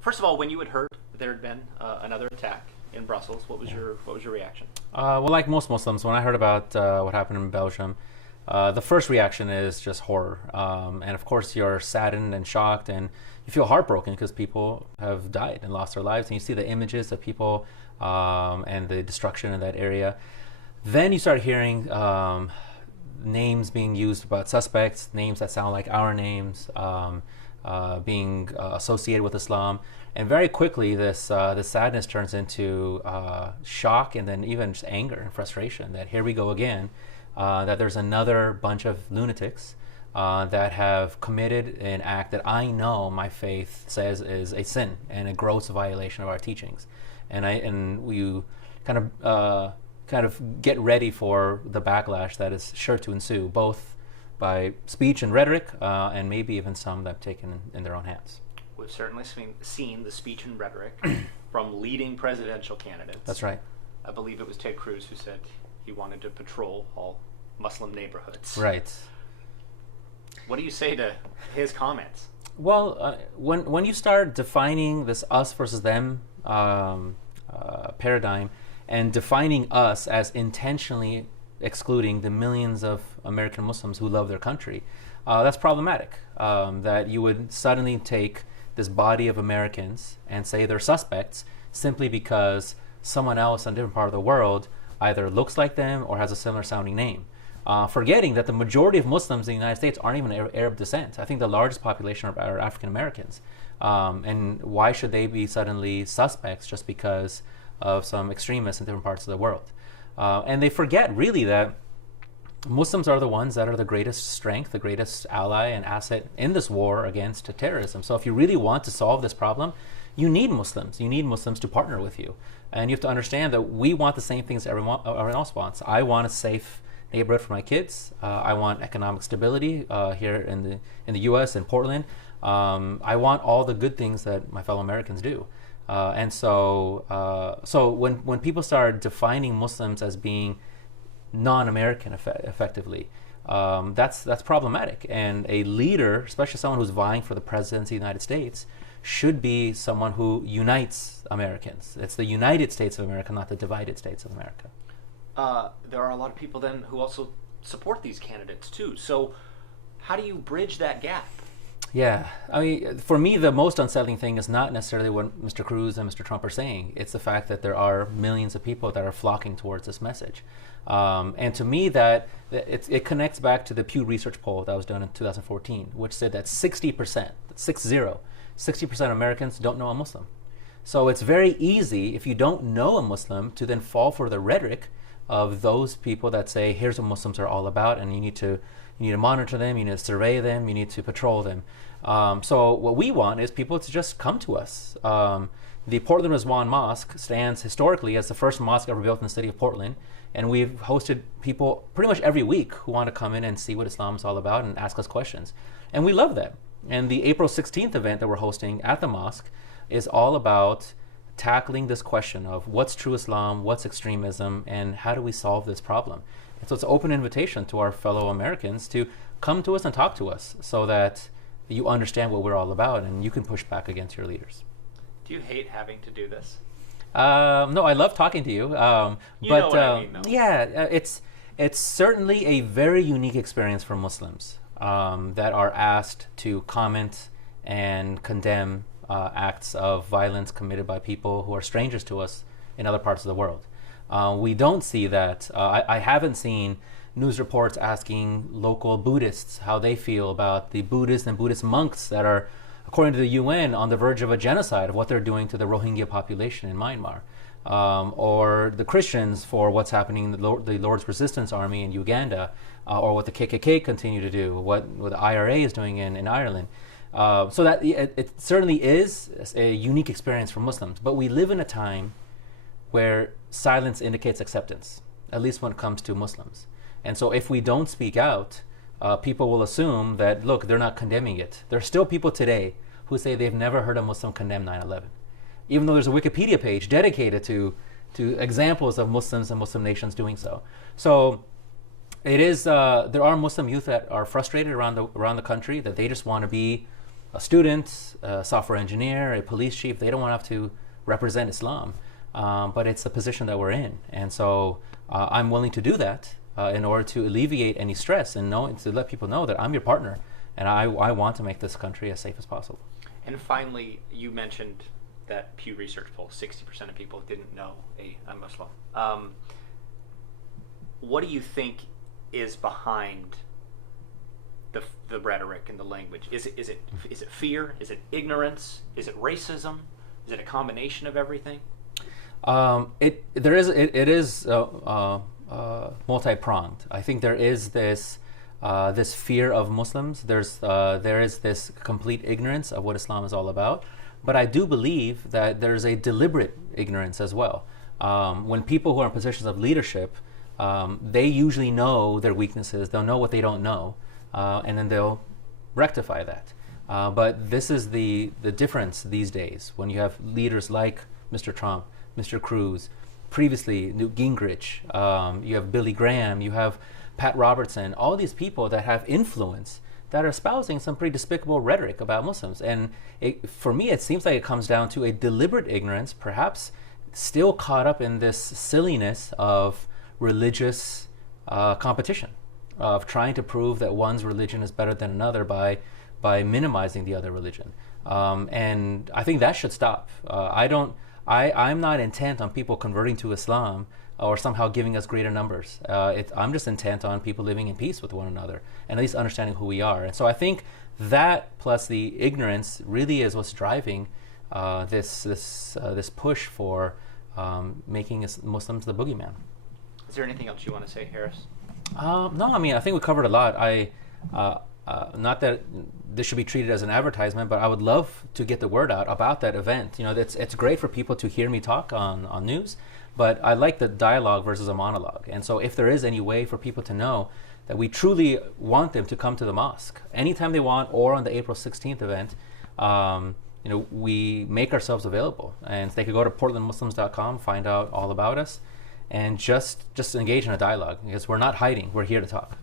First of all, when you had heard there had been another attack in Brussels, what was your reaction? Well, like most Muslims, when I heard about what happened in Belgium, the first reaction is just horror. And of course, you're saddened and shocked, and you feel heartbroken because people have died and lost their lives. And you see the images of people and the destruction in that area. Then you start hearing names being used about suspects, names that sound like our names, being associated with Islam. And very quickly, this sadness turns into shock, and then even just anger and frustration that here we go again, that there's another bunch of lunatics that have committed an act that I know my faith says is a sin and a gross violation of our teachings. And we kind of get ready for the backlash that is sure to ensue, both by speech and rhetoric, and maybe even some that have taken in their own hands. We've certainly seen the speech and rhetoric from leading presidential candidates. That's right. I believe it was Ted Cruz who said he wanted to patrol all Muslim neighborhoods. Right. What do you say to his comments? Well, when you start defining this us versus them paradigm, and defining us as intentionally excluding the millions of American Muslims who love their country, that's problematic. That you would suddenly take this body of Americans and say they're suspects simply because someone else in a different part of the world either looks like them or has a similar sounding name. Forgetting that the majority of Muslims in the United States aren't even Arab descent. I think the largest population are African Americans. And why should they be suddenly suspects just because of some extremists in different parts of the world? And they forget really that Muslims are the ones that are the greatest strength, the greatest ally and asset in this war against terrorism. So if you really want to solve this problem, you need Muslims. You need Muslims to partner with you. And you have to understand that we want the same things everyone else wants. I want a safe neighborhood for my kids. I want economic stability here in the U.S. in Portland. I want all the good things that my fellow Americans do. And so when people start defining Muslims as being non-American effectively, that's problematic. And a leader, especially someone who's vying for the presidency of the United States, should be someone who unites Americans. It's the United States of America, not the divided states of America. There are a lot of people then who also support these candidates too. So how do you bridge that gap? Yeah, I mean, for me, the most unsettling thing is not necessarily what Mr. Cruz and Mr. Trump are saying. It's the fact that there are millions of people that are flocking towards this message. And to me, that it connects back to the Pew Research poll that was done in 2014, which said that 60% of Americans don't know a Muslim. So it's very easy, if you don't know a Muslim, to then fall for the rhetoric of those people that say, here's what Muslims are all about, and you need to monitor them, you need to survey them, you need to patrol them. So what we want is people to just come to us. The Portland Rizwan Mosque stands historically as the first mosque ever built in the city of Portland, and we've hosted people pretty much every week who want to come in and see what Islam is all about and ask us questions. And we love that. And the April 16th event that we're hosting at the mosque is all about tackling this question of what's true Islam, what's extremism, and how do we solve this problem. And so it's an open invitation to our fellow Americans to come to us and talk to us so that you understand what we're all about and you can push back against your leaders. Do you hate having to do this? No, I love talking to you. You know what I mean, though. Yeah, it's certainly a very unique experience for Muslims that are asked to comment and condemn acts of violence committed by people who are strangers to us in other parts of the world. We don't see that. I haven't seen news reports asking local Buddhists how they feel about the Buddhists and Buddhist monks that are, according to the UN, on the verge of a genocide of what they're doing to the Rohingya population in Myanmar. Or the Christians for what's happening in the Lord's Resistance Army in Uganda, or what the KKK continue to do, what the IRA is doing in Ireland. So that it certainly is a unique experience for Muslims, but we live in a time where silence indicates acceptance, at least when it comes to Muslims. And so if we don't speak out, people will assume that, look, they're not condemning it. There are still people today who say they've never heard a Muslim condemn 9/11, even though there's a Wikipedia page dedicated to examples of Muslims and Muslim nations doing so. So it is, there are Muslim youth that are frustrated around the country, that they just want to be a student, a software engineer, a police chief, they don't want to have to represent Islam. But it's the position that we're in. And so I'm willing to do that in order to alleviate any stress and to let people know that I'm your partner and I want to make this country as safe as possible. And finally, you mentioned that Pew Research poll, 60% of people didn't know a Muslim. What do you think is behind the rhetoric and the language? Is it fear? Is it ignorance? Is it racism? Is it a combination of everything? It is multi-pronged. I think there is this fear of Muslims. There is this complete ignorance of what Islam is all about. But I do believe that there's a deliberate ignorance as well. When people who are in positions of leadership, they usually know their weaknesses. They'll know what they don't know, and then they'll rectify that. But this is the difference these days when you have leaders like Mr. Trump, Mr. Cruz, previously Newt Gingrich, you have Billy Graham, you have Pat Robertson, all these people that have influence that are espousing some pretty despicable rhetoric about Muslims. And for me, it seems like it comes down to a deliberate ignorance, perhaps still caught up in this silliness of religious competition, of trying to prove that one's religion is better than another by minimizing the other religion. And I think that should stop. I'm not intent on people converting to Islam or somehow giving us greater numbers. I'm just intent on people living in peace with one another and at least understanding who we are. And so I think that plus the ignorance really is what's driving this push for making Muslims the boogeyman. Is there anything else you want to say, Harris? No, I mean, I think we covered a lot. Not that this should be treated as an advertisement, but I would love to get the word out about that event. You know, it's great for people to hear me talk on news, but I like the dialogue versus a monologue. And so if there is any way for people to know that we truly want them to come to the mosque anytime they want, or on the April 16th event, we make ourselves available. And they could go to portlandmuslims.com, find out all about us, and just engage in a dialogue, because we're not hiding. We're here to talk.